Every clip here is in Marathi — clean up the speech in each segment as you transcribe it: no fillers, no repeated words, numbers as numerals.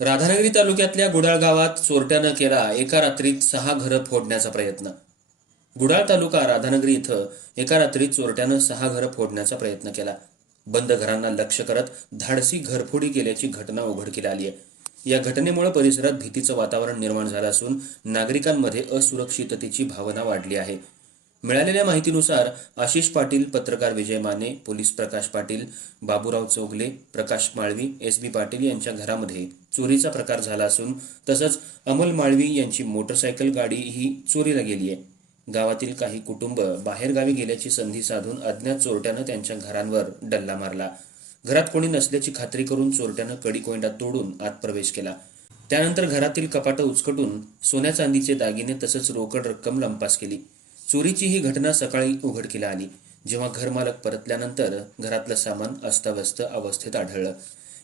राधानगरी तालुक्यातल्या गुडाळ गावात चोरट्यानं केला एका रात्रीत 6 घरं फोडण्याचा प्रयत्न. गुडाळ तालुका राधानगरी इथं एका रात्रीत चोरट्यानं 6 घरं फोडण्याचा प्रयत्न केला. बंद घरांना लक्ष्य करत धाडसी घरफोडी केल्याची घटना उघडकीस आली आहे. या घटनेमुळे परिसरात भीतीचं वातावरण निर्माण झालं असून नागरिकांमध्ये असुरक्षिततेची भावना वाढली आहे. मिळालेल्या माहितीनुसार आशिष पाटील, पत्रकार विजय माने, पोलीस प्रकाश पाटील, बाबूराव चौगले, प्रकाश माळवी, एस.बी. पाटील यांच्या घरामध्ये चोरीचा प्रकार झाला असून तसंच अमल माळवी यांची मोटरसायकल गाडी ही चोरीला गेली आहे. गावातील काही कुटुंब बाहेरगावी गेल्याची संधी साधून अज्ञात चोरट्यानं त्यांच्या घरांवर डल्ला मारला. घरात कोणी नसल्याची खात्री करून चोरट्यानं कडी-कोंडा तोडून आत प्रवेश केला. त्यानंतर घरातील कपाटं उचकटून सोन्या चांदीचे दागिने तसंच रोकड रक्कम लंपास केली. चोरीची ही घटना सकाळी उघडकीला आली, जेव्हा घरमालक परतल्यानंतर घरातलं सामान अस्ताव्यस्त अवस्थेत आढळलं.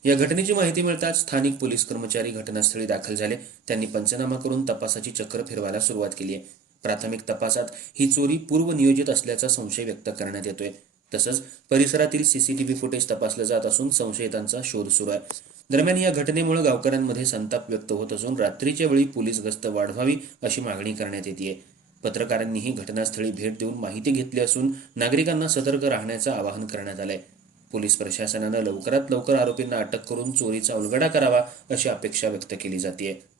या घटनेची माहिती मिळताच स्थानिक पोलीस कर्मचारी घटनास्थळी दाखल झाले. त्यांनी पंचनामा करून तपासाची चक्र फिरवायला सुरुवात केली आहे. प्राथमिक तपासात ही चोरी पूर्वनियोजित असल्याचा संशय व्यक्त करण्यात येतोय. तसंच परिसरातील सीसीटीव्ही फुटेज तपासलं जात असून संशयितांचा शोध सुरू आहे. दरम्यान या घटनेमुळे गावकऱ्यांमध्ये संताप व्यक्त होत असून रात्रीच्या वेळी पोलीस गस्त वाढवावी अशी मागणी करण्यात येते. पत्रकारांनीही घटनास्थळी भेट देऊन माहिती घेतली असून नागरिकांना सतर्क राहण्याचं आवाहन करण्यात आलंय. पोलीस प्रशासनानं लवकरात लवकर आरोपींना अटक करून चोरीचा उलगडा करावा अशी अपेक्षा व्यक्त केली जाते.